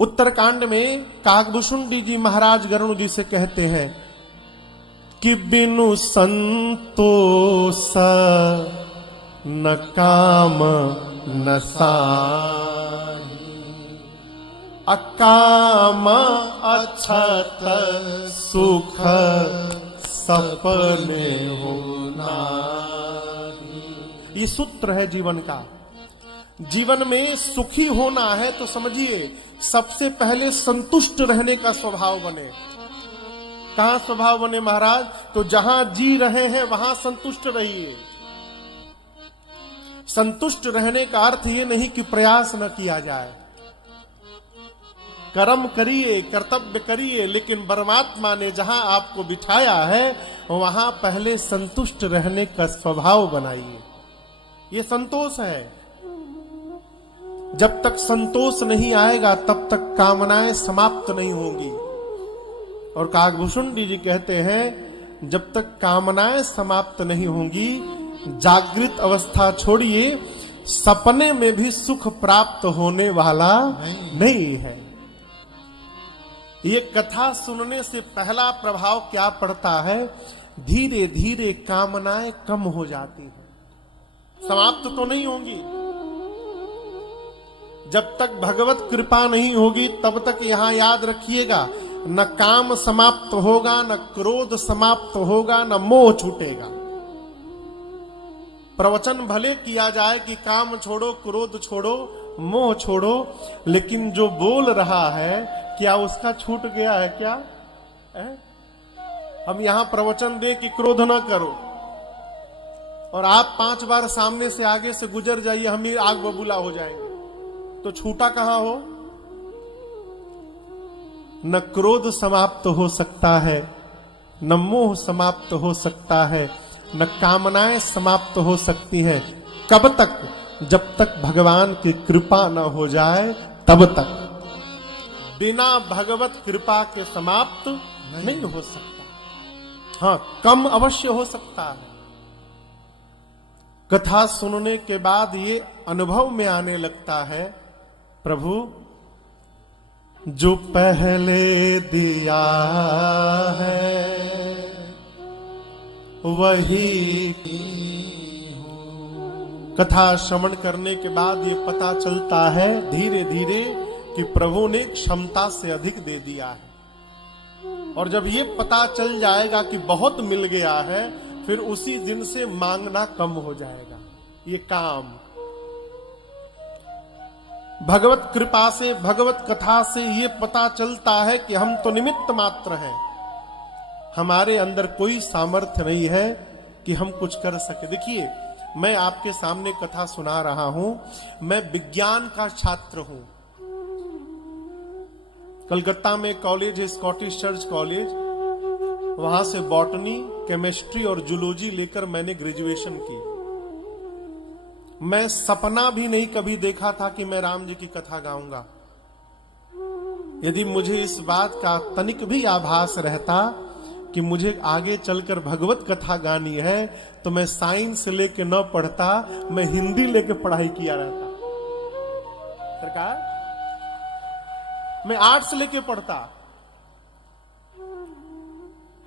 उत्तरकांड में काकभूषुंडी जी महाराज गरुण जी से कहते हैं कि बिनु संतोष न काम न साही, अकाम अछत सुख सपने होना। ये सूत्र है जीवन का। जीवन में सुखी होना है तो समझिए सबसे पहले संतुष्ट रहने का स्वभाव बने। कहां स्वभाव बने महाराज? तो जहां जी रहे हैं वहां संतुष्ट रहिए। संतुष्ट रहने का अर्थ ये नहीं कि प्रयास न किया जाए, कर्म करिए, कर्तव्य करिए, लेकिन परमात्मा ने जहां आपको बिठाया है वहां पहले संतुष्ट रहने का स्वभाव बनाइए। ये संतोष है। जब तक संतोष नहीं आएगा तब तक कामनाएं समाप्त नहीं होंगी। और काकभूषुंडी जी कहते हैं जब तक कामनाएं समाप्त नहीं होंगी, जागृत अवस्था छोड़िए, सपने में भी सुख प्राप्त होने वाला नहीं है। ये कथा सुनने से पहला प्रभाव क्या पड़ता है? धीरे धीरे कामनाएं कम हो जाती हैं, समाप्त तो नहीं होंगी। जब तक भगवत कृपा नहीं होगी तब तक यहां याद रखिएगा, न काम समाप्त होगा, न क्रोध समाप्त होगा, न मोह छूटेगा। प्रवचन भले किया जाए कि काम छोड़ो, क्रोध छोड़ो, मोह छोड़ो, लेकिन जो बोल रहा है क्या उसका छूट गया है क्या? हम यहां प्रवचन दे कि क्रोध न करो और आप 5 बार सामने से आगे से गुजर जाइए, हम ही आग बबूला हो जाएंगे, तो छूटा कहां हो? न क्रोध समाप्त हो सकता है, न मोह समाप्त हो सकता है, न कामनाएं समाप्त हो सकती हैं। कब तक? जब तक भगवान की कृपा न हो जाए तब तक। बिना भगवत कृपा के समाप्त नहीं हो सकता। हाँ, कम अवश्य हो सकता है। कथा सुनने के बाद ये अनुभव में आने लगता है, प्रभु जो पहले दिया है वही। कथा श्रवण करने के बाद ये पता चलता है धीरे धीरे कि प्रभु ने क्षमता से अधिक दे दिया है। और जब ये पता चल जाएगा कि बहुत मिल गया है, फिर उसी दिन से मांगना कम हो जाएगा। ये काम भगवत कृपा से, भगवत कथा से ये पता चलता है कि हम तो निमित्त मात्र हैं, हमारे अंदर कोई सामर्थ्य नहीं है कि हम कुछ कर सके। देखिए, मैं आपके सामने कथा सुना रहा हूं, मैं विज्ञान का छात्र हूं। कलकत्ता में कॉलेज है, स्कॉटिश चर्च कॉलेज, वहां से बॉटनी, केमिस्ट्री और जूलॉजी लेकर मैंने ग्रेजुएशन की। मैं सपना भी नहीं कभी देखा था कि मैं राम जी की कथा गाऊंगा। यदि मुझे इस बात का तनिक भी आभास रहता कि मुझे आगे चलकर भगवत कथा गानी है, तो मैं साइंस लेके न पढ़ता, मैं हिंदी लेके पढ़ाई किया रहता। सरकार, मैं आर्ट्स लेके पढ़ता।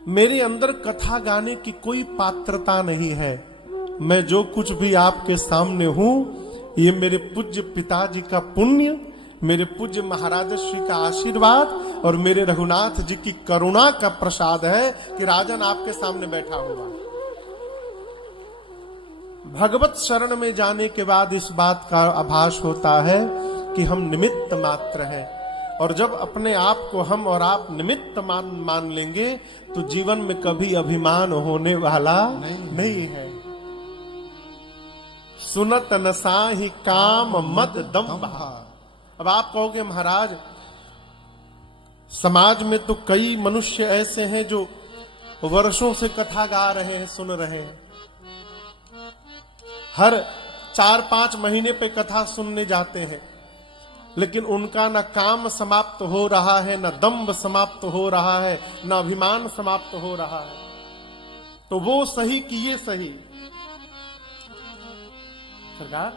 मेरे अंदर कथा गाने की कोई पात्रता नहीं है। मैं जो कुछ भी आपके सामने हूं, ये मेरे पूज्य पिताजी का पुण्य, मेरे पूज्य महाराज श्री का आशीर्वाद और मेरे रघुनाथ जी की करुणा का प्रसाद है कि राजन आपके सामने बैठा हुआ। भगवत शरण में जाने के बाद इस बात का आभास होता है कि हम निमित्त मात्र हैं। और जब अपने आप को हम और आप निमित्त मान लेंगे तो जीवन में कभी अभिमान होने वाला नहीं है। सुनत नसाहि काम मद दम्भा। अब आप कहोगे महाराज, समाज में तो कई मनुष्य ऐसे हैं जो वर्षों से कथा गा रहे हैं, सुन रहे हैं, हर 4-5 महीने पे कथा सुनने जाते हैं, लेकिन उनका न काम समाप्त हो रहा है, न दंभ समाप्त हो रहा है, न अभिमान समाप्त हो रहा है। तो वो सही कि ये सही? सरकार,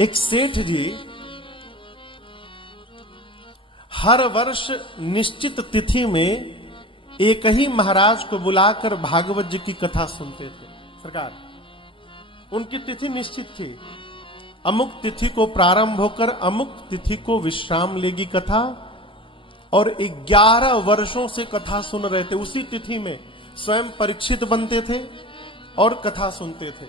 एक सेठ जी हर वर्ष निश्चित तिथि में एक ही महाराज को बुलाकर भागवत जी की कथा सुनते थे सरकार। उनकी तिथि निश्चित थी, अमुक तिथि को प्रारंभ होकर अमुक तिथि को विश्राम लेगी कथा, और 11 वर्षों से कथा सुन रहे थे। उसी तिथि में स्वयं परीक्षित बनते थे और कथा सुनते थे।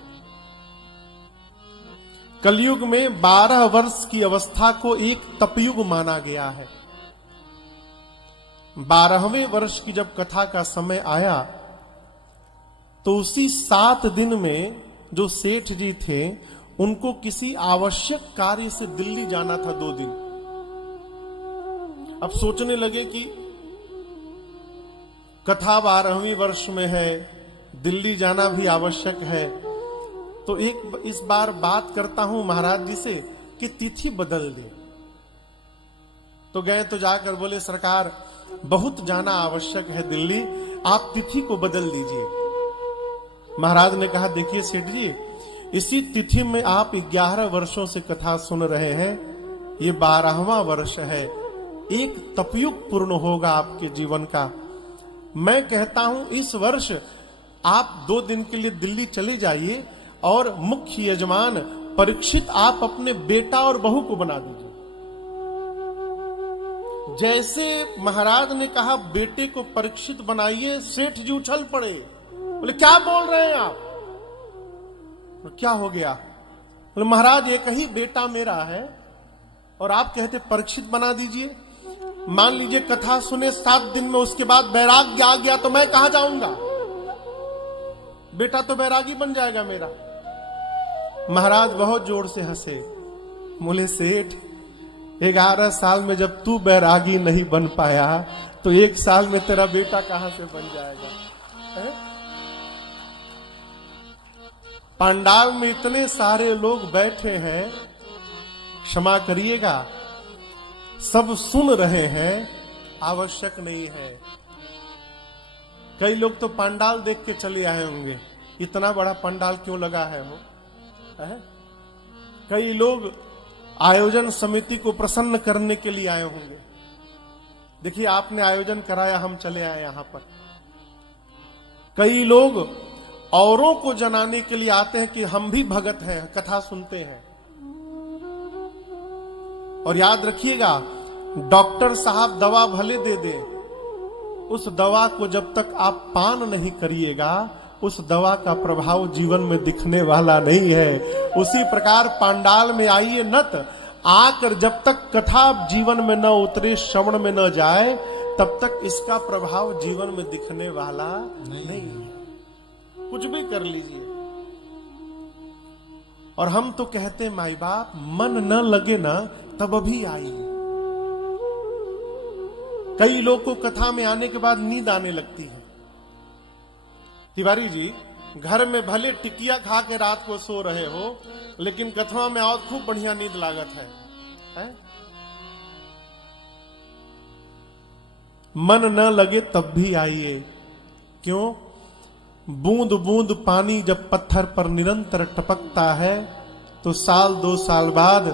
कलयुग में 12 वर्ष की अवस्था को एक तपयुग माना गया है। 12वें वर्ष की जब कथा का समय आया तो उसी 7 दिन में जो सेठ जी थे उनको किसी आवश्यक कार्य से दिल्ली जाना था 2 दिन। अब सोचने लगे कि कथा 12वें वर्ष में है, दिल्ली जाना भी आवश्यक है, तो एक इस बार बात करता हूं महाराज जी से कि तिथि बदल दे। तो गए तो जाकर बोले सरकार बहुत जाना आवश्यक है दिल्ली, आप तिथि को बदल दीजिए। महाराज ने कहा देखिए सेठ जी, इसी तिथि में आप 11 वर्षों से कथा सुन रहे हैं, ये 12वां वर्ष है, एक तपयुग पूर्ण होगा आपके जीवन का। मैं कहता हूं इस वर्ष आप 2 दिन के लिए दिल्ली चले जाइए और मुख्य यजमान परीक्षित आप अपने बेटा और बहू को बना दीजिए। जैसे महाराज ने कहा बेटे को परीक्षित बनाइए, सेठ जी उछल पड़े, बोले क्या बोल रहे हैं आप? तो क्या हो गया? बोले महाराज एक ही बेटा मेरा है और आप कहते परीक्षित बना दीजिए। मान लीजिए कथा सुने 7 दिन में, उसके बाद बैराग्य आ गया तो मैं कहां जाऊंगा? बेटा तो बैरागी बन जाएगा मेरा। महाराज बहुत जोर से हंसे, बोले सेठ 11 साल में जब तू बैरागी नहीं बन पाया तो 1 साल में तेरा बेटा कहां से बन जाएगा? है? पंडाल में इतने सारे लोग बैठे हैं, क्षमा करिएगा, सब सुन रहे हैं, आवश्यक नहीं है। कई लोग तो पंडाल देख के चले आए होंगे, इतना बड़ा पंडाल क्यों लगा है वो? है? कई लोग आयोजन समिति को प्रसन्न करने के लिए आए होंगे। देखिए आपने आयोजन कराया, हम चले आए यहां पर। कई लोग औरों को जनाने के लिए आते हैं कि हम भी भगत हैं, कथा सुनते हैं। और याद रखिएगा, डॉक्टर साहब दवा भले दे दे, उस दवा को जब तक आप पान नहीं करिएगा उस दवा का प्रभाव जीवन में दिखने वाला नहीं है। उसी प्रकार पंडाल में आइए नत, आकर जब तक कथा जीवन में न उतरे, श्रवण में न जाए, तब तक इसका प्रभाव जीवन में दिखने वाला नहीं है। कुछ भी कर लीजिए। और हम तो कहते माई बाप मन न लगे ना तब भी आइए। कई लोग को कथा में आने के बाद नींद आने लगती है। तिवारी जी, घर में भले टिकिया खा के रात को सो रहे हो, लेकिन कथा में आओ खूब बढ़िया नींद लागत है? मन न लगे तब भी आइए। क्यों? बूंद बूंद पानी जब पत्थर पर निरंतर टपकता है तो 1-2 साल बाद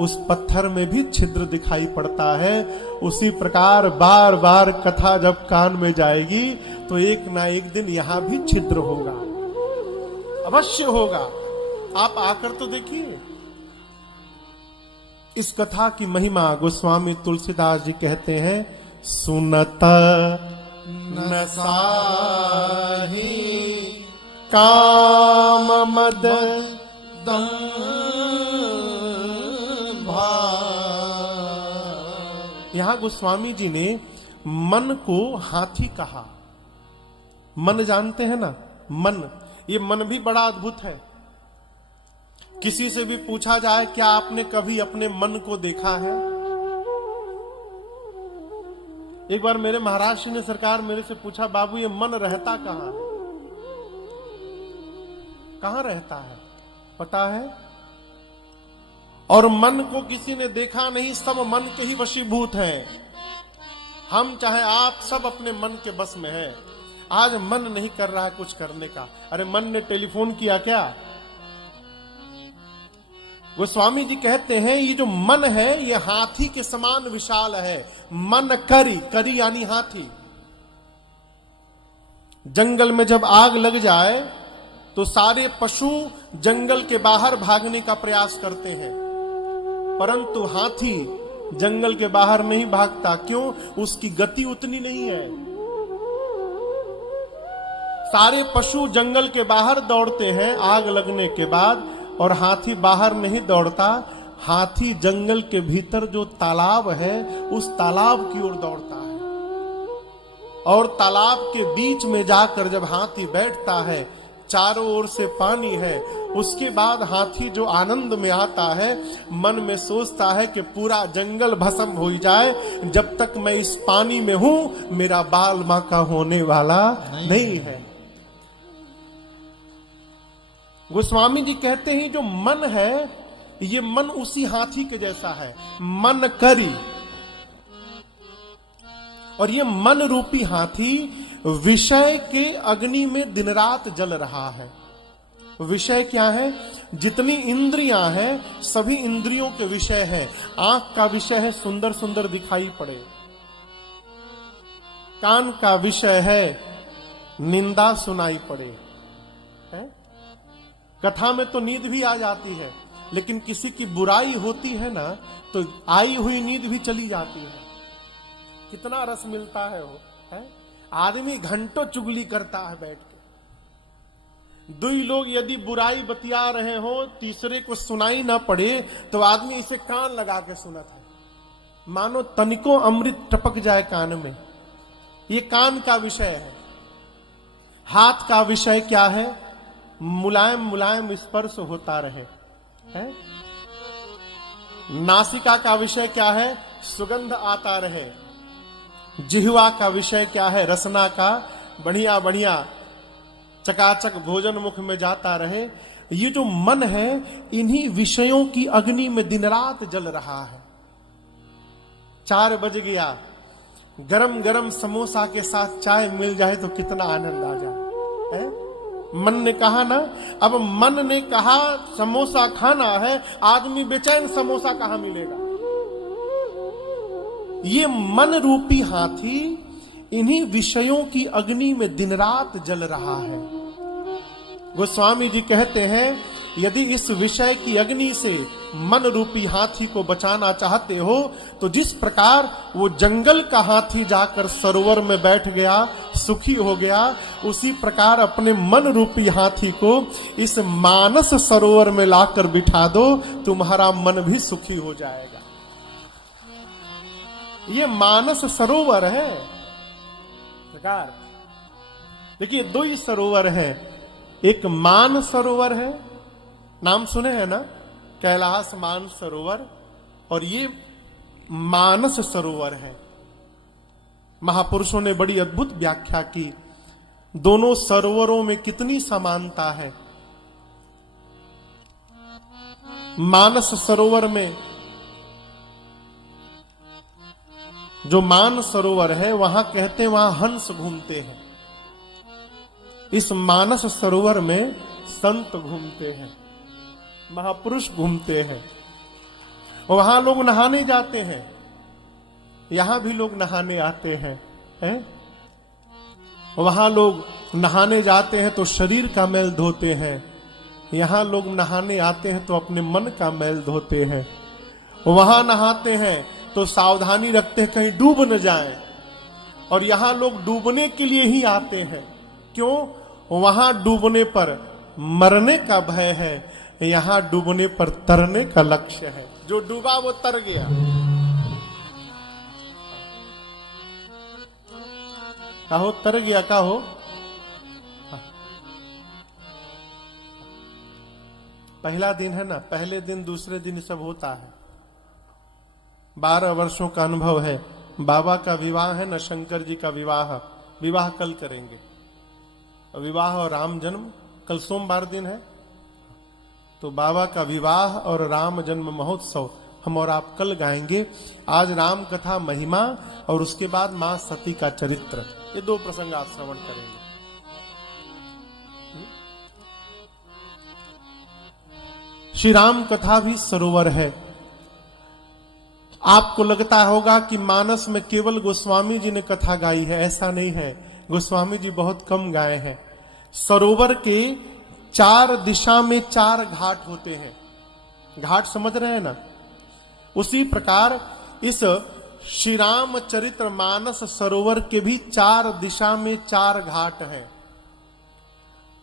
उस पत्थर में भी छिद्र दिखाई पड़ता है। उसी प्रकार बार बार कथा जब कान में जाएगी तो एक ना एक दिन यहां भी छिद्र होगा, अवश्य होगा। आप आकर तो देखिए। इस कथा की महिमा गोस्वामी तुलसीदास जी कहते हैं, सुनत न साही काम मद यहां गोस्वामी जी ने मन को हाथी कहा। मन जानते हैं ना, मन, ये मन भी बड़ा अद्भुत है। किसी से भी पूछा जाए क्या आपने कभी अपने मन को देखा है? एक बार मेरे महाराज श्री ने सरकार मेरे से पूछा, बाबू ये मन रहता कहां है? कहां रहता है पता है? और मन को किसी ने देखा नहीं, सब मन के ही वशीभूत हैं। हम चाहे आप सब अपने मन के बस में हैं। आज मन नहीं कर रहा है कुछ करने का। अरे मन ने टेलीफोन किया क्या? गोस्वामी जी कहते हैं ये जो मन है ये हाथी के समान विशाल है। मन करी, करी यानी हाथी। जंगल में जब आग लग जाए तो सारे पशु जंगल के बाहर भागने का प्रयास करते हैं, परंतु हाथी जंगल के बाहर नहीं भागता। क्यों? उसकी गति उतनी नहीं है। सारे पशु जंगल के बाहर दौड़ते हैं आग लगने के बाद, और हाथी बाहर नहीं दौड़ता। हाथी जंगल के भीतर जो तालाब है उस तालाब की ओर दौड़ता है, और तालाब के बीच में जाकर जब हाथी बैठता है, चारों ओर से पानी है, उसके बाद हाथी जो आनंद में आता है, मन में सोचता है कि पूरा जंगल भस्म हो जाए, जब तक मैं इस पानी में हूं मेरा बाल बांका होने वाला नहीं है। गोस्वामी जी कहते हैं जो मन है ये मन उसी हाथी के जैसा है, मन करी। और ये मन रूपी हाथी विषय के अग्नि में दिन रात जल रहा है। विषय क्या है? जितनी इंद्रियां हैं सभी इंद्रियों के विषय है। आंख का विषय है सुंदर सुंदर दिखाई पड़े, कान का विषय है निंदा सुनाई पड़े, है? कथा में तो नींद भी आ जाती है, लेकिन किसी की बुराई होती है ना तो आई हुई नींद भी चली जाती है। कितना रस मिलता है वो, है? आदमी घंटों चुगली करता है बैठ के। दुई लोग यदि बुराई बतिया रहे हो, तीसरे को सुनाई ना पड़े तो आदमी इसे कान लगा के सुनत है, मानो तनिको अमृत टपक जाए कान में। ये कान का विषय है। हाथ का विषय क्या है? मुलायम मुलायम स्पर्श होता रहे, है? नासिका का विषय क्या है? सुगंध आता रहे। जिह्वा का विषय क्या है? रसना का बढ़िया बढ़िया चकाचक भोजन मुख में जाता रहे। ये जो मन है इन्हीं विषयों की अग्नि में दिन रात जल रहा है। 4 बज गया, गरम गरम समोसा के साथ चाय मिल जाए तो कितना आनंद आ जाए, है? मन ने कहा ना, अब मन ने कहा समोसा खाना है, आदमी बेचैन, समोसा कहां मिलेगा? ये मन रूपी हाथी इन्हीं विषयों की अग्नि में दिन रात जल रहा है। गोस्वामी जी कहते हैं यदि इस विषय की अग्नि से मन रूपी हाथी को बचाना चाहते हो तो जिस प्रकार वो जंगल का हाथी जाकर सरोवर में बैठ गया, सुखी हो गया, उसी प्रकार अपने मन रूपी हाथी को इस मानस सरोवर में लाकर बिठा दो, तुम्हारा मन भी सुखी हो जाएगा। ये मानस सरोवर है सरकार। देखिए 2 ही सरोवर है, एक मान सरोवर है, नाम सुने हैं ना, कैलाश मान सरोवर, और ये मानस सरोवर है। महापुरुषों ने बड़ी अद्भुत व्याख्या की। दोनों सरोवरों में कितनी समानता है। मानस सरोवर में जो मान सरोवर है वहां कहते हैं वहां हंस घूमते हैं। इस मानस सरोवर में संत घूमते हैं, महापुरुष घूमते हैं, वहां लोग नहाने जाते हैं। यहां भी लोग नहाने आते हैं, हैं? वहां लोग नहाने जाते हैं तो शरीर का मैल धोते हैं, यहां लोग नहाने आते हैं तो अपने मन का मैल धोते हैं। वहां नहाते हैं तो सावधानी रखते हैं कहीं डूब न जाए, और यहां लोग डूबने के लिए ही आते हैं। क्यों? वहां डूबने पर मरने का भय है, यहां डूबने पर तरने का लक्ष्य है। जो डूबा वो तर गया। कहो तर गया, कहो पहला दिन है ना, पहले दिन दूसरे दिन सब होता है। 12 वर्षों का अनुभव है। बाबा का विवाह है ना, शंकर जी का विवाह कल करेंगे। विवाह और राम जन्म कल सोमवार दिन है, तो बाबा का विवाह और राम जन्म महोत्सव हम और आप कल गाएंगे। आज राम कथा महिमा और उसके बाद मां सती का चरित्र, ये 2 प्रसंग आप श्रवण करेंगे। श्री राम कथा भी सरोवर है। आपको लगता होगा कि मानस में केवल गोस्वामी जी ने कथा गाई है, ऐसा नहीं है। गोस्वामी जी बहुत कम गाए हैं। सरोवर के 4 दिशा में 4 घाट होते हैं। घाट समझ रहे हैं ना? उसी प्रकार इस श्री राम चरित्र मानस सरोवर के भी 4 दिशा में 4 घाट हैं।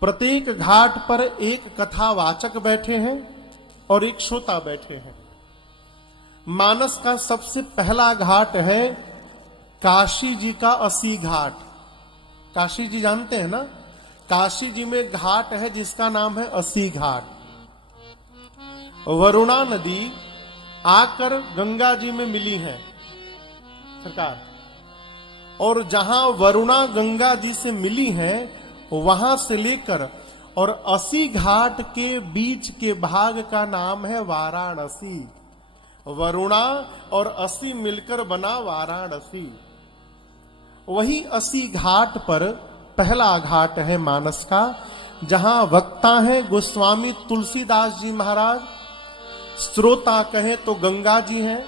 प्रत्येक घाट पर एक कथावाचक बैठे हैं और एक श्रोता बैठे हैं। मानस का सबसे पहला घाट है काशी जी का 80 घाट। काशी जी जानते हैं ना? काशी जी में घाट है जिसका नाम है 80 घाट। वरुणा नदी आकर गंगा जी में मिली है सरकार, और जहां वरुणा गंगा जी से मिली है वहां से लेकर और 80 घाट के बीच के भाग का नाम है वाराणसी। वरुणा और 80 मिलकर बना वाराणसी। वही 80 घाट पर पहला घाट है मानस का, जहां वक्ता है गोस्वामी तुलसीदास जी महाराज, श्रोता कहें तो गंगा जी हैं,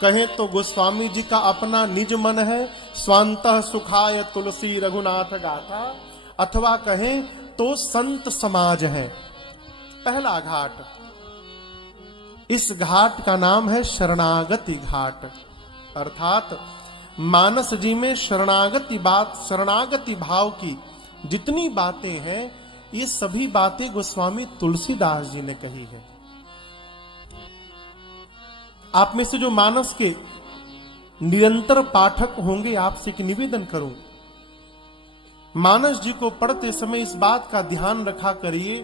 कहें तो गोस्वामी जी का अपना निज मन है, स्वांतः सुखाय तुलसी रघुनाथ गाथा, अथवा कहें तो संत समाज है। पहला घाट, इस घाट का नाम है शरणागति घाट। अर्थात मानस जी में शरणागति भाव की जितनी बातें हैं, ये सभी बातें गोस्वामी तुलसीदास जी ने कही है। आप में से जो मानस के निरंतर पाठक होंगे, आपसे एक निवेदन करूं, मानस जी को पढ़ते समय इस बात का ध्यान रखा करिए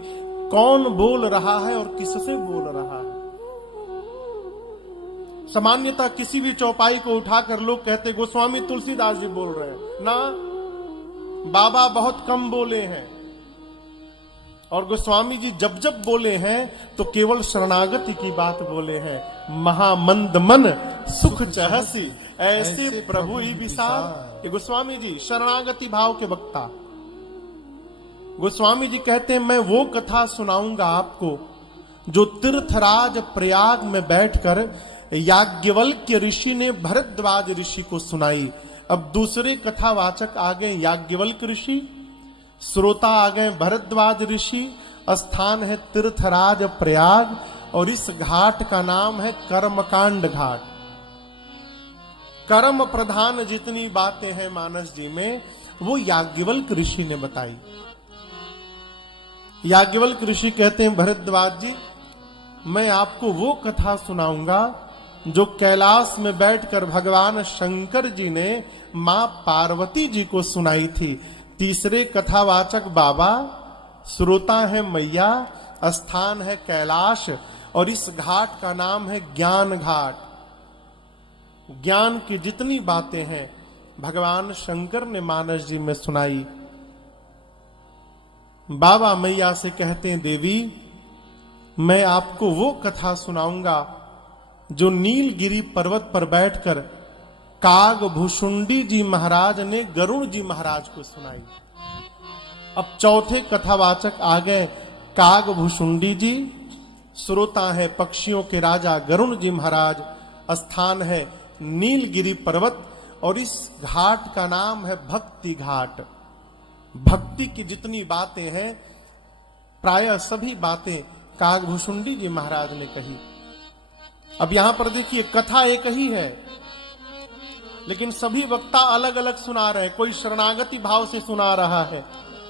कौन बोल रहा है और किससे बोल रहा है। सामान्यतः किसी भी चौपाई को उठाकर लोग कहते गोस्वामी तुलसीदास जी बोल रहे हैं ना, बाबा बहुत कम बोले हैं। और गोस्वामी जी जब जब बोले हैं तो केवल शरणागति की बात बोले हैं। महामंद मन सुख चहसी ऐसे प्रभु ही विसार। गोस्वामी जी शरणागति भाव के वक्ता। गोस्वामी जी कहते हैं मैं वो कथा सुनाऊंगा आपको जो तीर्थराज प्रयाग में बैठकर याज्ञवल्क्य ऋषि ने भरद्वाज ऋषि को सुनाई। अब दूसरे कथावाचक आ गए याज्ञवल्क्य ऋषि, श्रोता आ गए भरद्वाज ऋषि, स्थान है तीर्थराज प्रयाग, और इस घाट का नाम है कर्मकांड घाट। कर्म प्रधान जितनी बातें हैं मानस जी में, वो याज्ञवल्क्य ऋषि ने बताई। याज्ञवल्क्य ऋषि कहते हैं भरद्वाज जी, मैं आपको वो कथा सुनाऊंगा जो कैलाश में बैठकर भगवान शंकर जी ने मां पार्वती जी को सुनाई थी। तीसरे कथावाचक बाबा, श्रोता है मैया, स्थान है कैलाश, और इस घाट का नाम है ज्ञान घाट। ज्ञान की जितनी बातें हैं भगवान शंकर ने मानस जी में सुनाई। बाबा मैया से कहते हैं देवी, मैं आपको वो कथा सुनाऊंगा जो नीलगिरी पर्वत पर बैठकर कागभूषुंडी जी महाराज ने गरुड़ जी महाराज को सुनाई। अब चौथे कथावाचक आ गए कागभूषुंडी जी, श्रोता है पक्षियों के राजा गरुड़ जी महाराज, स्थान है नीलगिरी पर्वत, और इस घाट का नाम है भक्ति घाट। भक्ति की जितनी बातें हैं प्रायः सभी बातें कागभूषुंडी जी महाराज ने कही। अब यहां पर देखिए कथा एक ही है, लेकिन सभी वक्ता अलग अलग सुना रहे हैं। कोई शरणागति भाव से सुना रहा है,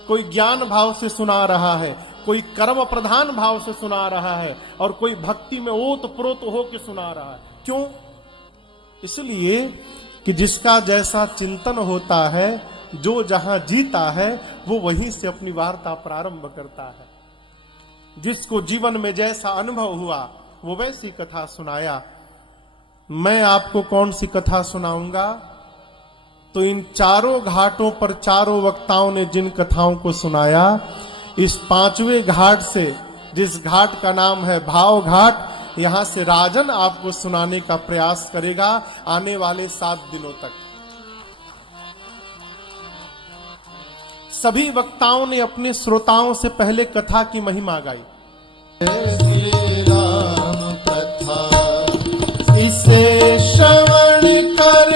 कोई ज्ञान भाव से सुना रहा है, कोई कर्म प्रधान भाव से सुना रहा है, और कोई भक्ति में ओत प्रोत होकर सुना रहा है। क्यों? इसलिए कि जिसका जैसा चिंतन होता है, जो जहां जीता है, वो वहीं से अपनी वार्ता प्रारंभ करता है। जिसको जीवन में जैसा अनुभव हुआ वो वैसी कथा सुनाया। मैं आपको कौन सी कथा सुनाऊंगा? तो इन चारों घाटों पर चारों वक्ताओं ने जिन कथाओं को सुनाया, इस 5वें घाट से, जिस घाट का नाम है भाव घाट, यहां से राजन आपको सुनाने का प्रयास करेगा आने वाले 7 दिनों तक। सभी वक्ताओं ने अपने श्रोताओं से पहले कथा की महिमा गाई। इसे श्रवण कर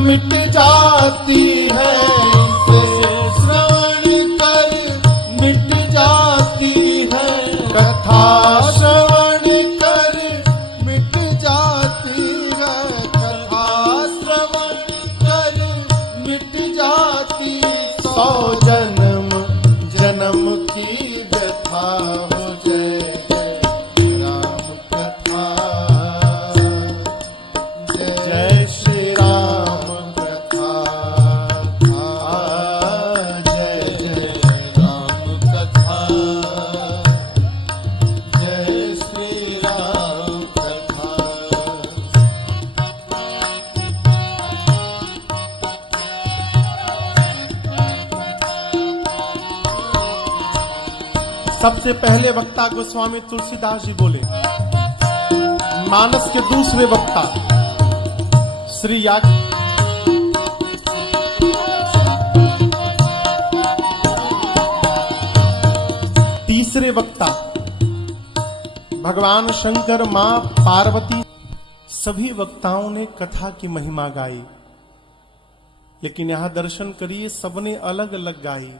मिट जाती है, इसे श्रवण कर मिट जाती है, कथा श्रवण कर मिट जाती है, कथा श्रवण कर मिट जाती, 100 जन्म जन्म की व्यथा हो जय जय राम कथा, जय श्री राम कथा, जय जय राम कथा, जय श्री राम कथा। सबसे पहले वक्ता गोस्वामी तुलसीदास जी बोले। मानस के दूसरे वक्ता श्री याग तीसरे वक्ता भगवान शंकर, मां पार्वती, सभी वक्ताओं ने कथा की महिमा गाई। लेकिन यहां दर्शन करिए, सबने अलग अलग गाई।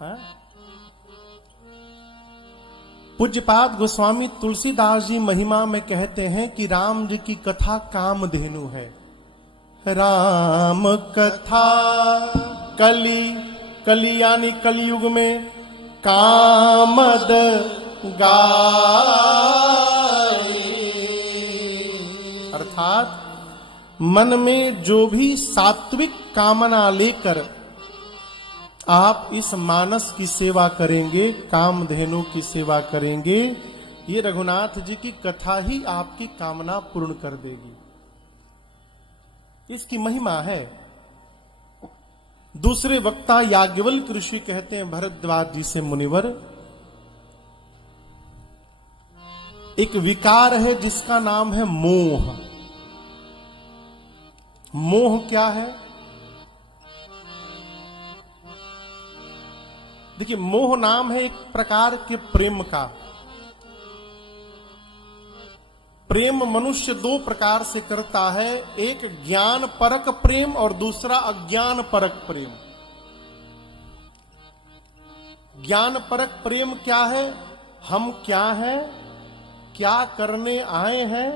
हाँ? पूज्यपाद गोस्वामी तुलसीदास जी महिमा में कहते हैं कि राम जी की कथा कामधेनु है। राम कथा कली यानी कलयुग में कामद गाई, अर्थात मन में जो भी सात्विक कामना लेकर आप इस मानस की सेवा करेंगे, कामधेनु की सेवा करेंगे, ये रघुनाथ जी की कथा ही आपकी कामना पूर्ण कर देगी। इसकी महिमा है। दूसरे वक्ता याज्ञवल्क्य ऋषि कहते हैं भरद्वाज जी से, मुनिवर, एक विकार है जिसका नाम है मोह। मोह क्या है? देखिए, मोह नाम है एक प्रकार के प्रेम का। प्रेम मनुष्य दो प्रकार से करता है, एक ज्ञान परक प्रेम और दूसरा अज्ञान परक प्रेम। ज्ञान परक प्रेम क्या है? हम क्या हैं, क्या करने आए हैं,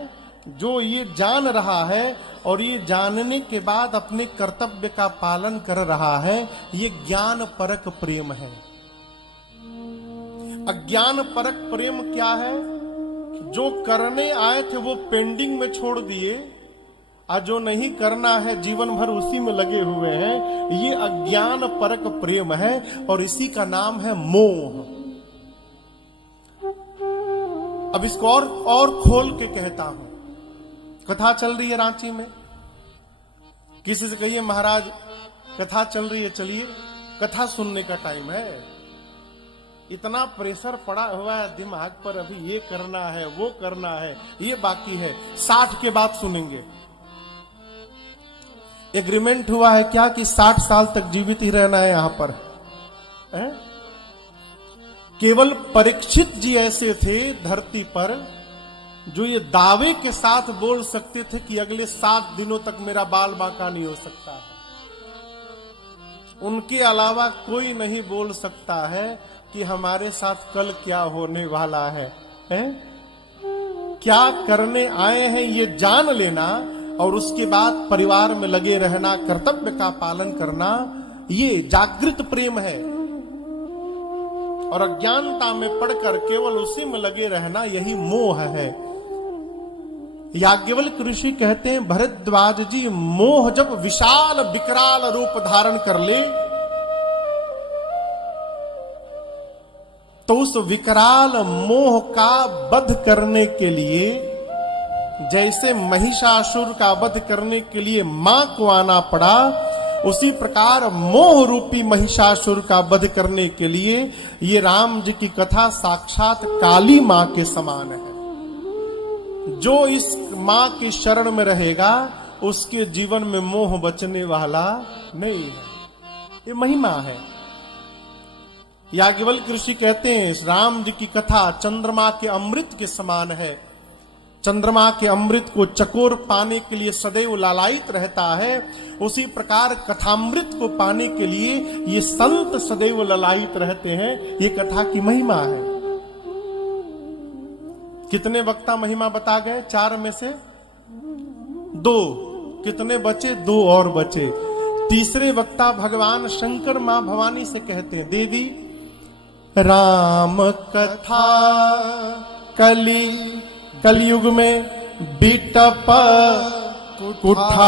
जो ये जान रहा है और ये जानने के बाद अपने कर्तव्य का पालन कर रहा है, ये ज्ञान परक प्रेम है। अज्ञान परक प्रेम क्या है? जो करने आए थे वो पेंडिंग में छोड़ दिए, और जो नहीं करना है जीवन भर उसी में लगे हुए हैं, ये अज्ञान परक प्रेम है और इसी का नाम है मोह। अब इसको और खोल के कहता हूं। कथा चल रही है रांची में, किसी से कहिए महाराज कथा चल रही है, चलिए कथा सुनने का टाइम है। इतना प्रेशर पड़ा हुआ है दिमाग पर, अभी ये करना है, वो करना है, ये बाकी है, 60 के बाद सुनेंगे। एग्रीमेंट हुआ है क्या कि 60 साल तक जीवित ही रहना है यहां पर है? केवल परीक्षित जी ऐसे थे धरती पर जो ये दावे के साथ बोल सकते थे कि अगले 7 दिनों तक मेरा बाल बांका नहीं हो सकता है। उनके अलावा कोई नहीं बोल सकता है कि हमारे साथ कल क्या होने वाला है? क्या करने आए हैं ये जान लेना और उसके बाद परिवार में लगे रहना, कर्तव्य का पालन करना, ये जागृत प्रेम है। और अज्ञानता में पड़कर केवल उसी में लगे रहना, यही मोह है। याज्ञवल्क्य ऋषि कहते हैं भरद्वाज जी, मोह जब विशाल विकराल रूप धारण कर ले तो उस विकराल मोह का वध करने के लिए, जैसे महिषासुर का वध करने के लिए मां को आना पड़ा, उसी प्रकार मोह रूपी महिषासुर का वध करने के लिए ये राम जी की कथा साक्षात काली मां के समान है। जो इस मां की शरण में रहेगा उसके जीवन में मोह बचने वाला नहीं है। ये महिमा है। याज्ञवल्क्य ऋषि कहते हैं राम जी की कथा चंद्रमा के अमृत के समान है। चंद्रमा के अमृत को चकोर पाने के लिए सदैव लालायित रहता है, उसी प्रकार कथामृत को पाने के लिए ये संत सदैव लालायित रहते हैं। ये कथा की महिमा है। कितने वक्ता महिमा बता गए? 4 में से 2। कितने बचे? 2 और बचे। तीसरे वक्ता भगवान शंकर मां भवानी से कहते हैं, देवी राम कथा कलयुग में बिटप कुठारी।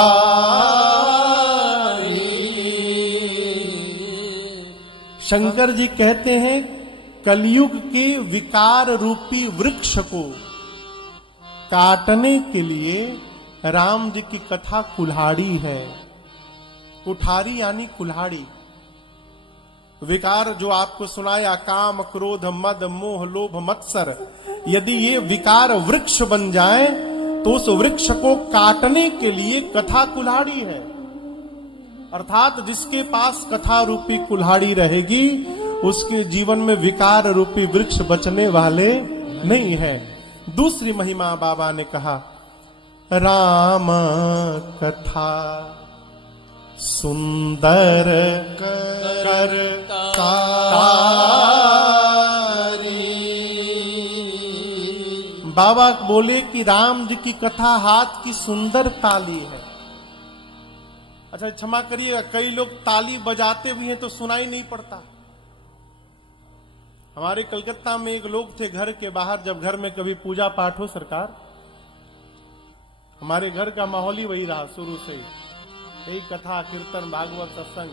शंकर जी कहते हैं कलयुग के विकार रूपी वृक्ष को काटने के लिए राम जी की कथा कुल्हाड़ी है। कुठारी यानी कुल्हाड़ी। विकार जो आपको सुनाया, काम क्रोध मद मोह लोभ मत्सर, यदि ये विकार वृक्ष बन जाए तो उस वृक्ष को काटने के लिए कथा कुल्हाड़ी है। अर्थात जिसके पास कथा रूपी कुल्हाड़ी रहेगी उसके जीवन में विकार रूपी वृक्ष बचने वाले नहीं है। दूसरी महिमा बाबा ने कहा, राम कथा सुंदर करतारी। बाबा बोले कि राम जी की कथा हाथ की सुंदर ताली है। अच्छा क्षमा करिएगा, कई लोग ताली बजाते भी हैं तो सुनाई नहीं पड़ता। हमारे कलकत्ता में एक लोग थे, घर के बाहर जब घर में कभी पूजा पाठ हो, सरकार हमारे घर का माहौल ही वही रहा शुरू से ही, यही कथा कीर्तन भागवत सत्संग।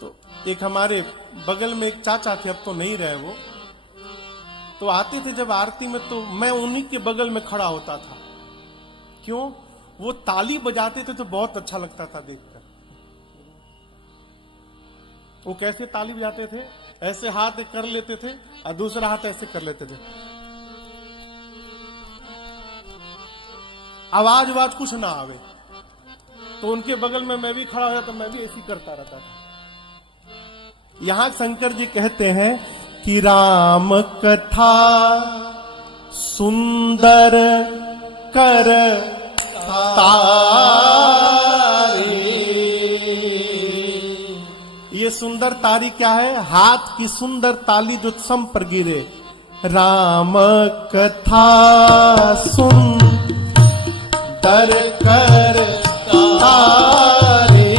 तो एक हमारे बगल में एक चाचा थे, अब तो नहीं रहे वो, तो आते थे जब आरती में तो मैं उन्हीं के बगल में खड़ा होता था। क्यों? वो ताली बजाते थे तो बहुत अच्छा लगता था देखकर। वो कैसे ताली बजाते थे? ऐसे हाथ कर लेते थे और दूसरा हाथ ऐसे कर लेते थे, आवाज कुछ ना आवे, तो उनके बगल में मैं भी खड़ा हो तो मैं भी ऐसी करता रहता था। यहां शंकर जी कहते हैं कि राम कथा सुंदर कर तारी। ये सुंदर तारी क्या है? हाथ की सुंदर ताली जो सम पर गिरे। राम कथा सुंदर कर तारी,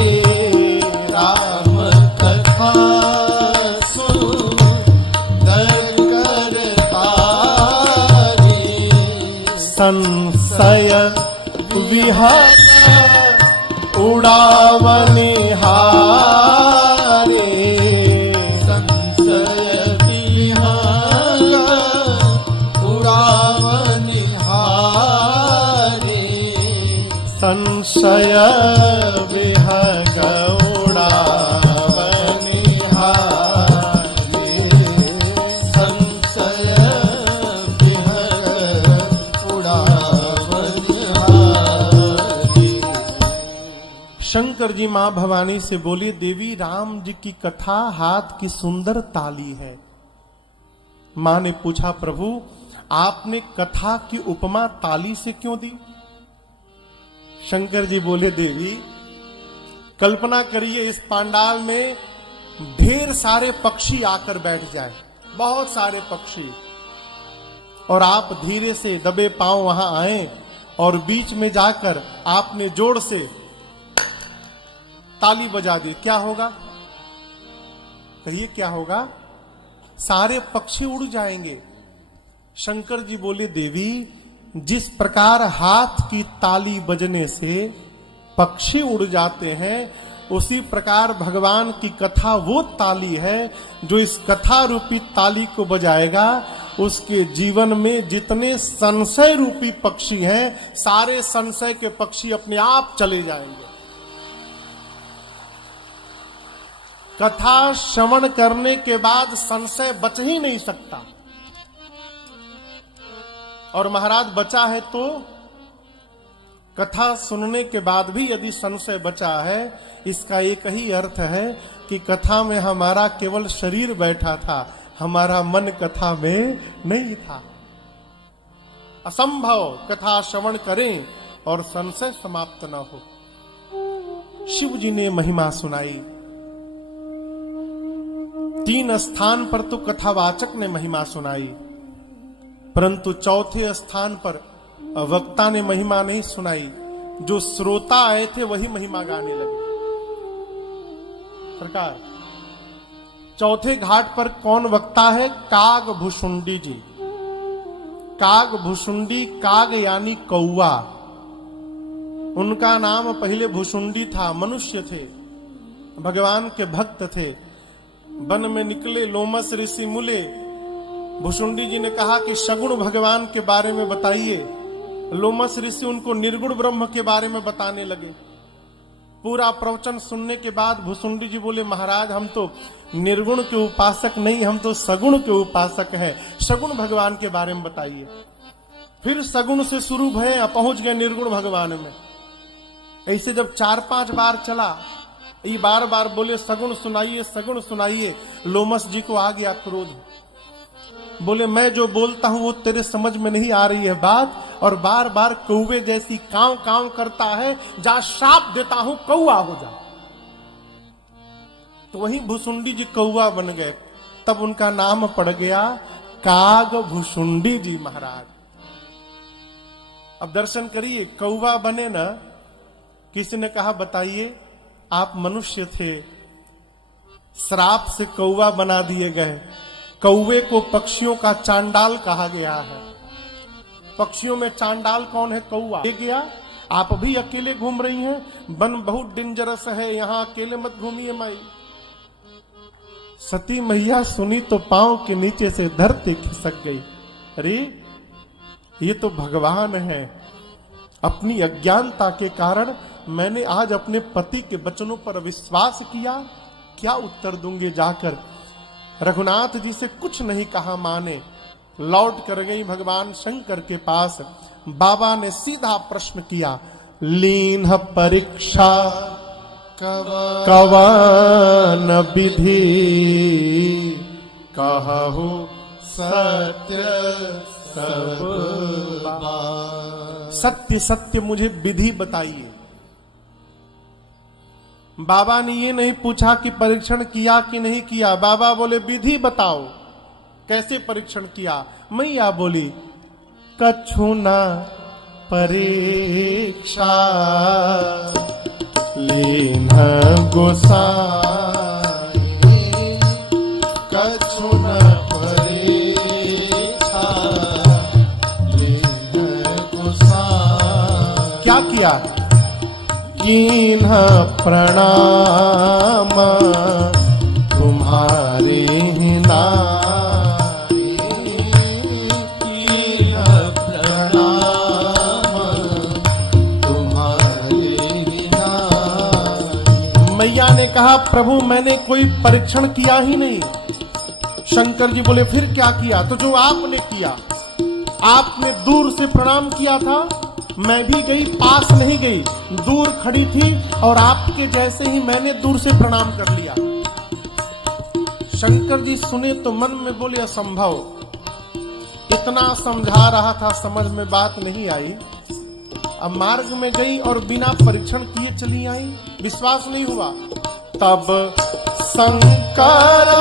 राम कथा सुंदर कर तारी। संशय विहग उड़ावनिहारी, संशय विहग उड़ावनिहारी। संशय विहग उड़ावनिहारी, संशय विहग उड़ावनिहारी। शंकर जी मां भवानी से बोले, देवी राम जी की कथा हाथ की सुंदर ताली है। मां ने पूछा, प्रभु आपने कथा की उपमा ताली से क्यों दी? शंकर जी बोले, देवी कल्पना करिए इस पांडाल में ढेर सारे पक्षी आकर बैठ जाए, बहुत सारे पक्षी, और आप धीरे से दबे पांव वहां आए और बीच में जाकर आपने जोर से ताली बजा दी, क्या होगा? कहिए क्या होगा? सारे पक्षी उड़ जाएंगे। शंकर जी बोले, देवी जिस प्रकार हाथ की ताली बजने से पक्षी उड़ जाते हैं, उसी प्रकार भगवान की कथा वो ताली है जो इस कथा रूपी ताली को बजाएगा, उसके जीवन में जितने संशय रूपी पक्षी हैं, सारे संशय के पक्षी अपने आप चले जाएंगे। कथा श्रवण करने के बाद संशय बच ही नहीं सकता, और महाराज बचा है तो कथा सुनने के बाद भी यदि संशय बचा है, इसका एक ही अर्थ है कि कथा में हमारा केवल शरीर बैठा था, हमारा मन कथा में नहीं था। असंभव कथा श्रवण करें और संशय समाप्त न हो। शिव जी ने महिमा सुनाई। 3 स्थान पर तो कथावाचक ने महिमा सुनाई, परंतु चौथे स्थान पर वक्ता ने महिमा नहीं सुनाई। जो श्रोता आए थे वही महिमा गाने लगे। सरकार, चौथे घाट पर कौन वक्ता है? काग भुषुंडी जी। काग भुषुंडी, काग यानी कौवा। उनका नाम पहले भुषुंडी था। मनुष्य थे, भगवान के भक्त थे। वन में निकले लोमस ऋषि मुले। भुषुंडी जी ने कहा कि सगुण भगवान के बारे में बताइए। लोमस ऋषि उनको निर्गुण ब्रह्म के बारे में बताने लगे। पूरा प्रवचन सुनने के बाद भुषुंडी जी बोले, महाराज हम तो निर्गुण के उपासक नहीं, हम तो सगुण के उपासक हैं। सगुण भगवान के बारे में बताइए। फिर सगुण से शुरू भये, पहुंच गए निर्गुण भगवान में। ऐसे जब 4-5 बार चला, ये बार बार बोले सगुण सुनाइए, सगुण सुनाइए। लोमस जी को आ गया क्रोध। बोले मैं जो बोलता हूं वो तेरे समझ में नहीं आ रही है बात, और बार बार कौवे जैसी कांव कांव करता है। जा श्राप देता हूं, कौवा हो जा। तो वहीं भुषुंडी जी कौवा बन गए। तब उनका नाम पड़ गया काग भुषुंडी जी महाराज। अब दर्शन करिए, कौवा बने ना। किसी ने कहा बताइए, आप मनुष्य थे, श्राप से कौवा बना दिए गए। कौवे को पक्षियों का चांडाल कहा गया है। पक्षियों में चांडाल कौन है? कौवा। ले गया। आप भी अकेले घूम रही हैं, वन बहुत डेंजरस है, यहां अकेले मत घूमिए माई। सती मैया सुनी तो पांव के नीचे से धरती खिसक गई। अरे ये तो भगवान है। अपनी अज्ञानता के कारण मैंने आज अपने पति के वचनों पर विश्वास किया। क्या उत्तर दूंगे जाकर? रघुनाथ जी से कुछ नहीं कहा माने। लौट कर गई भगवान शंकर के पास। बाबा ने सीधा प्रश्न किया, लीन परीक्षा कवन विधि, कहु सत्य सब बात। सत्य सत्य मुझे विधि बताइए। बाबा ने ये नहीं पूछा कि परीक्षण किया कि नहीं किया। बाबा बोले विधि बताओ, कैसे परीक्षण किया? मैया बोली कछु न परीक्षा लीन गोसाई, कछु न परीक्षा लीन गोसाई। क्या किया? कीन्ह प्रणाम तुम्हारी नारी, कीन्ह प्रणाम तुम्हारी नारी। मैया ने कहा प्रभु मैंने कोई परीक्षण किया ही नहीं। शंकर जी बोले फिर क्या किया? तो जो आपने किया, आपने दूर से प्रणाम किया था। मैं भी गई, पास नहीं गई, दूर खड़ी थी और आपके जैसे ही मैंने दूर से प्रणाम कर लिया। शंकर जी सुने तो मन में बोले असंभव। इतना समझा रहा था, समझ में बात नहीं आई। अब मार्ग में गई और बिना परीक्षण किए चली आई। विश्वास नहीं हुआ। तब शंकर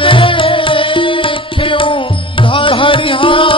देखियो धरिहाना,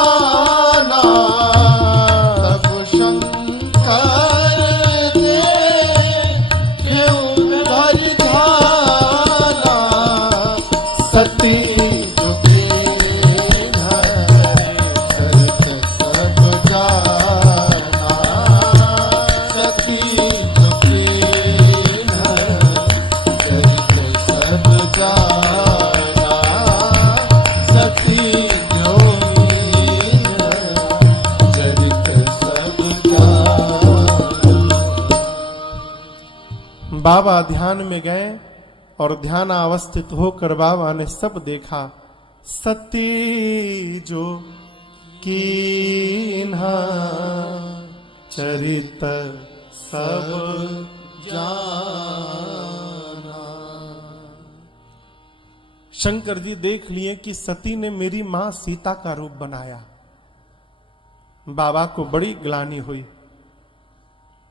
बाबा ध्यान में गए और ध्यान अवस्थित होकर बाबा ने सब देखा। सती जो कीन्हा चरित सब जाना। शंकर जी देख लिए कि सती ने मेरी मां सीता का रूप बनाया। बाबा को बड़ी ग्लानि हुई।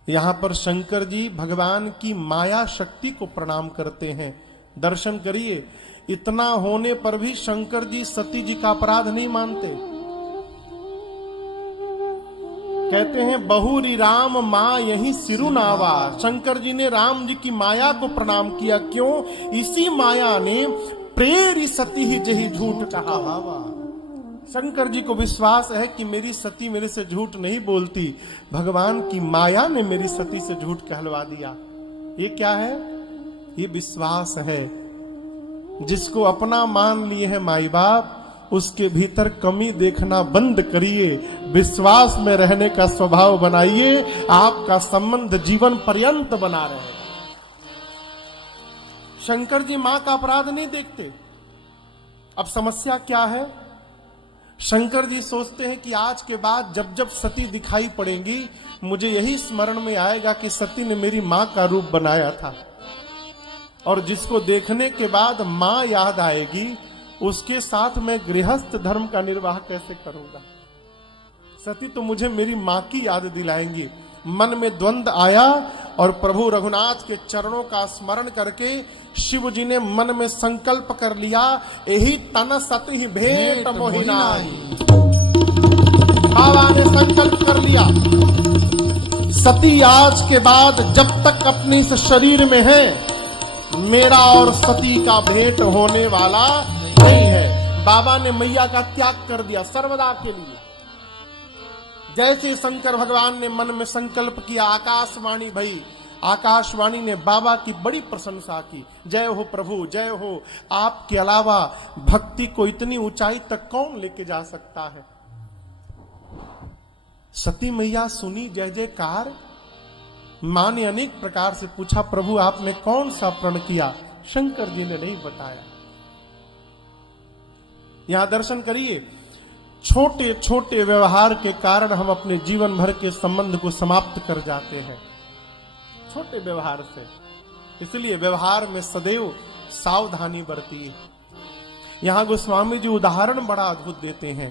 यहां पर शंकर जी भगवान की माया शक्ति को प्रणाम करते हैं। दर्शन करिए, इतना होने पर भी शंकर जी सती जी का अपराध नहीं मानते। कहते हैं बहुरी राम मां यही सिरुनावा। शंकर जी ने राम जी की माया को प्रणाम किया। क्यों? इसी माया ने प्रेरी सती ही जही झूठ कहा हवा। शंकर जी को विश्वास है कि मेरी सती मेरे से झूठ नहीं बोलती, भगवान की माया ने मेरी सती से झूठ कहलवा दिया। ये क्या है? ये विश्वास है। जिसको अपना मान लिए हैं माई बाप, उसके भीतर कमी देखना बंद करिए, विश्वास में रहने का स्वभाव बनाइए, आपका संबंध जीवन पर्यंत बना रहेगा। शंकर जी मां का अपराध नहीं देखते। अब समस्या क्या है? शंकर जी सोचते हैं कि आज के बाद जब जब सती दिखाई पड़ेंगी, मुझे यही स्मरण में आएगा कि सती ने मेरी मां का रूप बनाया था, और जिसको देखने के बाद मां याद आएगी, उसके साथ मैं गृहस्थ धर्म का निर्वाह कैसे करूंगा? सती तो मुझे मेरी मां की याद दिलाएंगी। मन में द्वंद आया और प्रभु रघुनाथ के चरणों का स्मरण करके शिव जी ने मन में संकल्प कर लिया, यही तन सती ही भेंट मोहिनाई। बाबा ने संकल्प कर लिया, सती आज के बाद जब तक अपनी इस शरीर में है, मेरा और सती का भेंट होने वाला नहीं है। बाबा ने मैया का त्याग कर दिया सर्वदा के लिए। जैसे शंकर भगवान ने मन में संकल्प किया, आकाशवाणी भई। आकाशवाणी ने बाबा की बड़ी प्रशंसा की। जय हो प्रभु, जय हो। आपके अलावा भक्ति को इतनी ऊंचाई तक कौन लेके जा सकता है? सती मैया सुनी जय जयकार। मां ने अनेक प्रकार से पूछा, प्रभु आपने कौन सा प्रण किया? शंकर जी ने नहीं बताया। यहां दर्शन करिए, छोटे छोटे व्यवहार के कारण हम अपने जीवन भर के संबंध को समाप्त कर जाते हैं, छोटे व्यवहार से। इसलिए व्यवहार में सदैव सावधानी बरतिए। यहां गोस्वामी जी उदाहरण बड़ा अद्भुत देते हैं।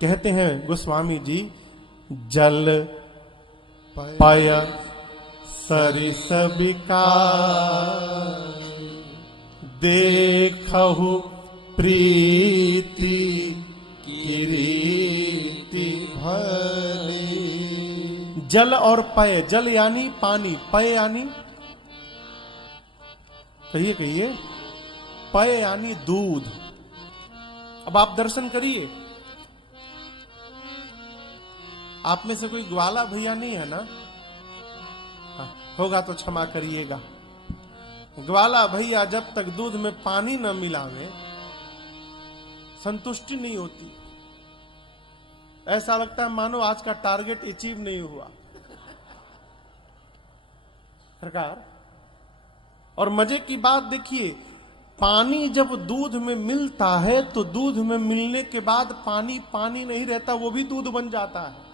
कहते हैं गोस्वामी जी, जल पय सरिस विकार देखहु प्रीति किरीति भरी। जल और पय, जल यानी पानी, पय यानी, कहिए कहिए, पय यानी दूध। अब आप दर्शन करिए, आप में से कोई ग्वाला भैया नहीं है ना? होगा तो क्षमा करिएगा। ग्वाला भैया जब तक दूध में पानी न मिलावे संतुष्टि नहीं होती। ऐसा लगता है मानो आज का टारगेट अचीव नहीं हुआ सरकार। और मजे की बात देखिए, पानी जब दूध में मिलता है तो दूध में मिलने के बाद पानी पानी नहीं रहता, वो भी दूध बन जाता है।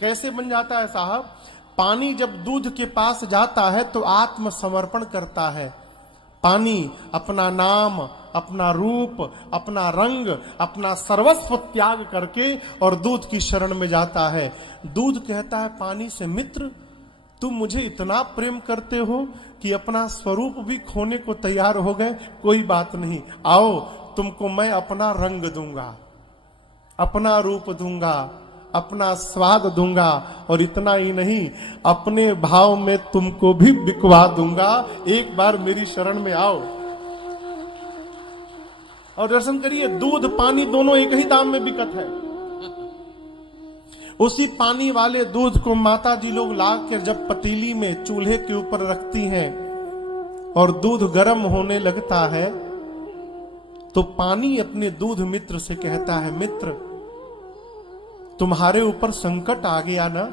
कैसे बन जाता है साहब? पानी जब दूध के पास जाता है तो आत्मसमर्पण करता है। पानी अपना नाम, अपना रूप, अपना रंग, अपना सर्वस्व त्याग करके और दूध की शरण में जाता है। दूध कहता है पानी से, मित्र तुम मुझे इतना प्रेम करते हो कि अपना स्वरूप भी खोने को तैयार हो गए। कोई बात नहीं, आओ तुमको मैं अपना रंग दूंगा, अपना रूप दूंगा, अपना स्वाद दूंगा, और इतना ही नहीं, अपने भाव में तुमको भी बिकवा दूंगा। एक बार मेरी शरण में आओ। और दर्शन करिए, दूध पानी दोनों एक ही दाम में बिकत है। उसी पानी वाले दूध को माता जी लोग लाकर जब पतीली में चूल्हे के ऊपर रखती हैं और दूध गर्म होने लगता है, तो पानी अपने दूध मित्र से कहता है, मित्र तुम्हारे ऊपर संकट आ गया ना,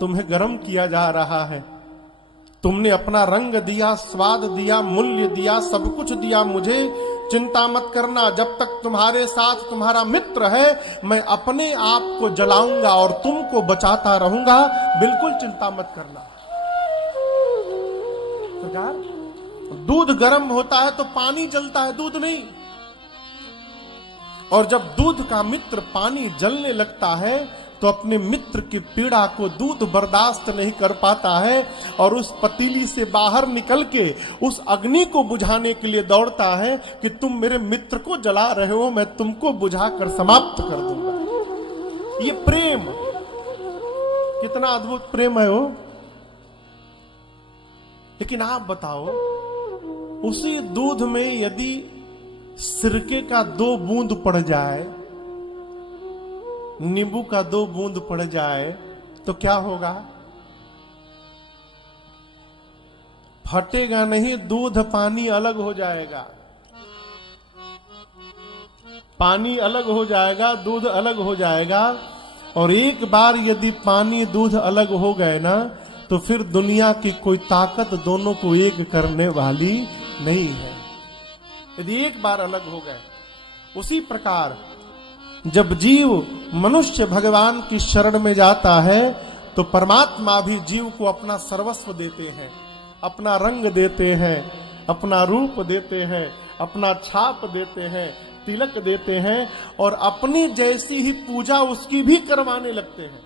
तुम्हें गर्म किया जा रहा है, तुमने अपना रंग दिया, स्वाद दिया, मूल्य दिया, सब कुछ दिया मुझे, चिंता मत करना। जब तक तुम्हारे साथ तुम्हारा मित्र है, मैं अपने आप को जलाऊंगा और तुमको बचाता रहूंगा, बिल्कुल चिंता मत करना। सरकार, दूध गर्म होता है तो पानी जलता है, दूध नहीं। और जब दूध का मित्र पानी जलने लगता है तो अपने मित्र की पीड़ा को दूध बर्दाश्त नहीं कर पाता है और उस पतीली से बाहर निकल के उस अग्नि को बुझाने के लिए दौड़ता है कि तुम मेरे मित्र को जला रहे हो, मैं तुमको बुझाकर समाप्त कर दूंगा। ये प्रेम, कितना अद्भुत प्रेम है वो। लेकिन आप बताओ, उसी दूध में यदि सिरके का 2 बूंद पड़ जाए, नींबू का 2 बूंद पड़ जाए तो क्या होगा? फटेगा नहीं, दूध पानी अलग हो जाएगा। पानी अलग हो जाएगा, दूध अलग हो जाएगा। और एक बार यदि पानी दूध अलग हो गए ना, तो फिर दुनिया की कोई ताकत दोनों को एक करने वाली नहीं है, यदि एक बार अलग हो गए। उसी प्रकार जब जीव मनुष्य भगवान की शरण में जाता है तो परमात्मा भी जीव को अपना सर्वस्व देते हैं, अपना रंग देते हैं, अपना रूप देते हैं, अपना छाप देते हैं, तिलक देते हैं और अपनी जैसी ही पूजा उसकी भी करवाने लगते हैं।